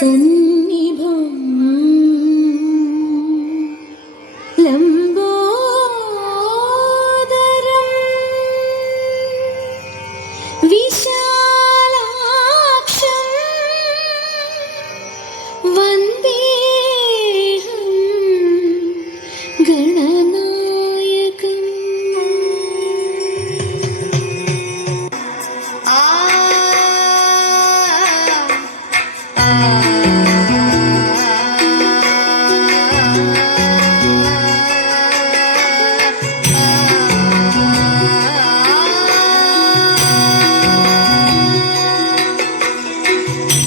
സന്നിഭം ലംബോദരം വിശാലാക്ഷം വന്ദേഹം ഗണനായകം.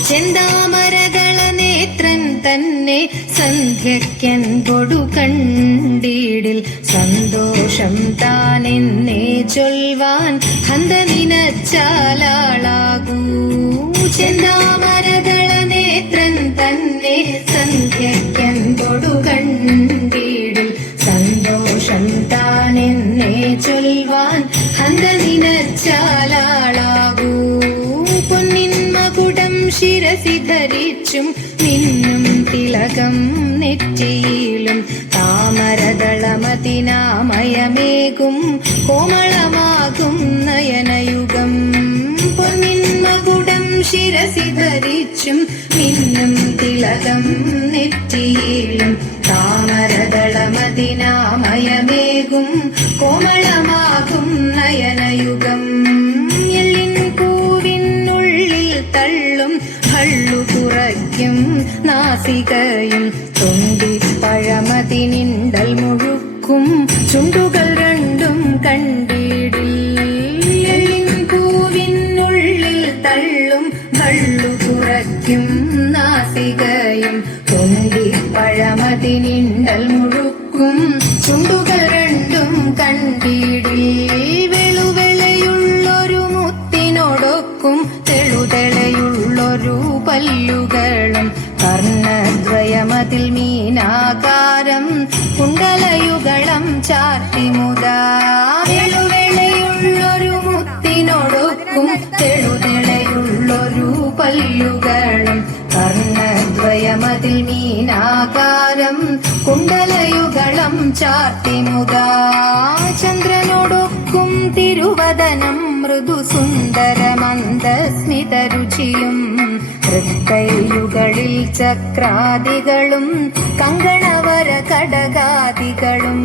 ചെന്താമരകള നേത്രൻ തന്നെ സന്ധ്യയ്ക്കൻപൊടു കണ്ടീടിൽ സന്തോഷം താനെന്നേ ചൊൽവാൻ ഹന്ത നിനച്ചാലാളാകൂ. ചെന്താമരകള നേത്രൻ തന്നെ സന്ധ്യയ്ക്കൻപൊടു കണ്ടീടിൽ സന്തോഷം താനെന്നേ ചൊൽവാൻ ഹന്ത നിനച്ചാലാളാകൂ. പൊന്നിൻ മകുടം ശിരസി ധരിച്ചും മിന്നും തിലകം നെറ്റിയിലും താമരദളമതിനാമയമേകും കോമളമാകും നയനയുഗം. പൊന്നിൻ മകുടം ശിരസി ധരിച്ചും മിന്നും തിലകം നെറ്റിയിലും താമരദളമതിനാമയമേകും കോമളമാകും നയനയുഗം. തള്ളും ഹള്ളു കുറയ്ക്കും നാസികയും തൊണ്ടിപ്പഴമതിനിണ്ടൽ മുഴുക്കും ചുണ്ടുകൾ രണ്ടും കണ്ടിടിൽ. പൂവിനുള്ളിൽ തള്ളും ഹള്ളു കുറയ്ക്കും നാസികയും തൊണ്ടിപ്പഴമതിനിണ്ടൽ മുഴുക്കും ചുണ്ടുകൾ രണ്ടും കണ്ടിടിൽ. വെളുവെളയുള്ളൊരു മുത്തിനോടൊക്കും തെളുതെളയുള്ളൊരു പല്ലുകളും കർണദ്വയമതിൽ മീനാകാരം കുണ്ടലയുഗളം ചാർത്തിമുതാ. വെളുവെളയുള്ളൊരു മുത്തിനോടൊക്കും തെളുതെളയുള്ളൊരു പല്ലുകളും കർണദ്വയമതിൽ മീനാകാരം കുണ്ടലയുഗളം ചാർത്തിമുതാ. ചന്ദ്രനോടൊക്കും തിരുവദനം മൃദു സുന്ദരമന്ദസ്മിതരുചിയും തൃക്കൈയുകളിൽ ചക്രാദികളും കങ്കണവര കടകാദികളും.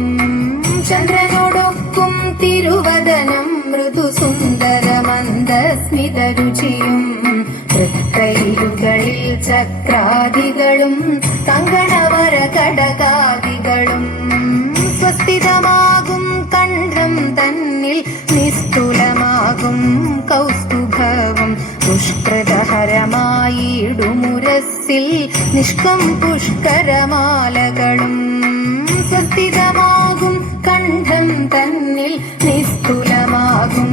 ചന്ദ്രനോടൊക്കും തിരുവദനം മൃദു സുന്ദരമന്ദസ്മിതരുചിയും തൃക്കൈയുകളിൽ ചക്രാദികളും കങ്കണവര കടകാദികളും. സ്വസ്ഥിതമാകും കണ്ഠം തന്നിൽ നിസ്തുലമാകും കൗസ്തുഭവും പുഷ്കൃതഹരമായിടുമുരസ്സിൽ നിഷ്കം പുഷ്കരമാലകളും. സ്വസ്ഥിതമാകും കണ്ഠം തന്നിൽ നിസ്തുലമാകും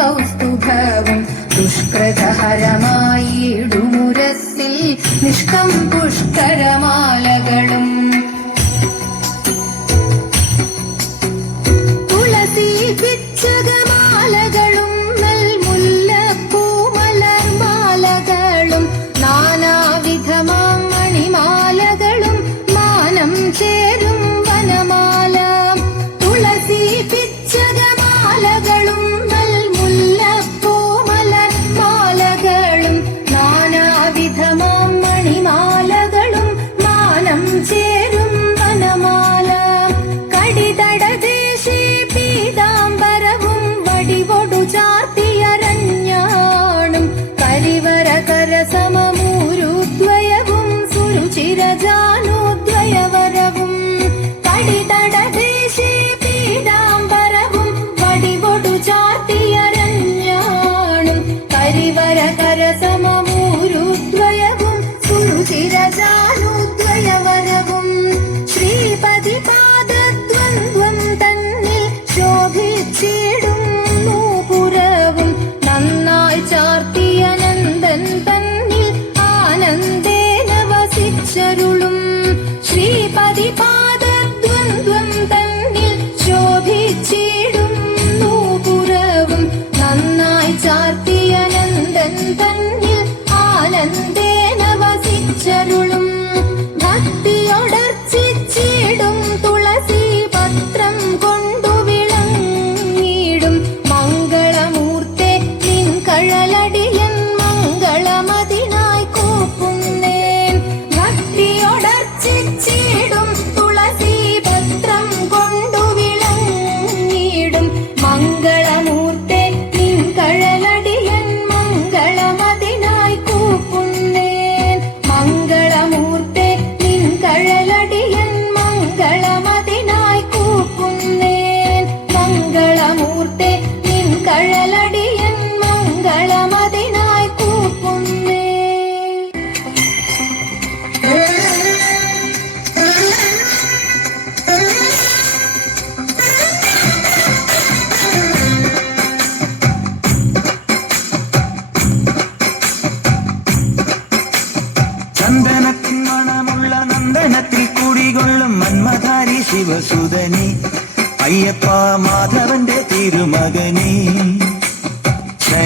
കൗസ്തുഭവും പുഷ്കൃതഹരമായിടുമുരസ്സിൽ നിഷ്കം പുഷ്കരമാലകളും. പിച്ചകമാലകളും നാനാവിധമാം മണിമാലകളും മാനം ചേ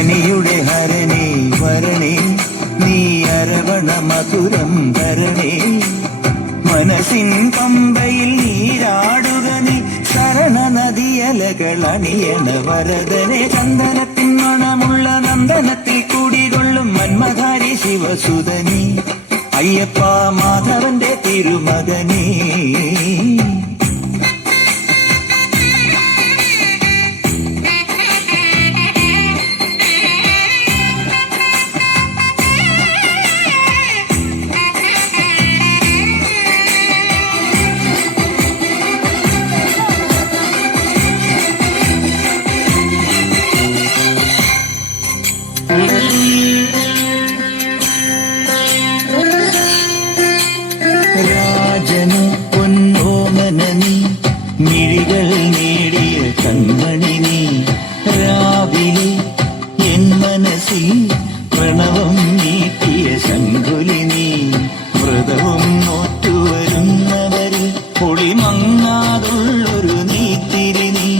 കനിയുടെ ഹരണേ വരണേ, നീ അരവണ മധുരം തരണേ. മനസ്സിൻ പമ്പയിൽ നീരാടുക നീ, ശരണ നദിയലകൾ അണിയണ വരദനെ. ചന്ദനത്തിൻ മണമുള്ള നന്ദനത്തിൽ കൂടികൊള്ളും മന്മധാരി ശിവസുതനി, അയ്യപ്പ മാധവന്റെ തിരുമകനേ. രാജന് പൊന്നോമന നീ, മിഴികൾ നേടിയ കൺമണി നീ. രാവിലെ എൻ മനസ്സിൽ പ്രണവം നീട്ടിയ ശങ്കുലി നീ. വ്രതവും നോറ്റുവരുന്നവരിൽ പൊളിമങ്ങാതുള്ളൊരു നീത്തിരി നീ.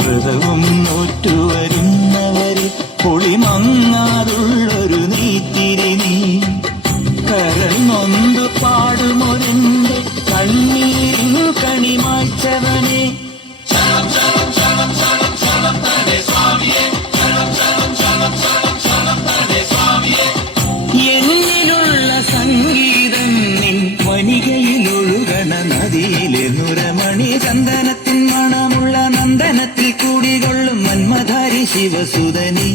വ്രതവും നോറ്റുവരുന്നവരിൽ പൊളിമങ്ങാതുള്ളൊരു നീത്തിരി നീ. കരൾ നൊന്തു പാടുമൊരെന്റെ കണ്ണീരിൻ കണിമായ്ച്ചവനെ. എന്നിലുള്ള സംഗീതം നിൻ വനികയിലൊഴുകണ നദിയിലെ നുരമണി. ചന്ദനത്തിൻ മണമുള്ള നന്ദനത്തിൽ കൂടികൊള്ളും മന്മധാരി ശിവസുതനി,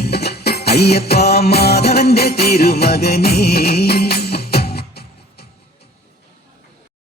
അയ്യപ്പ മാധവന്റെ തിരുമകനേ.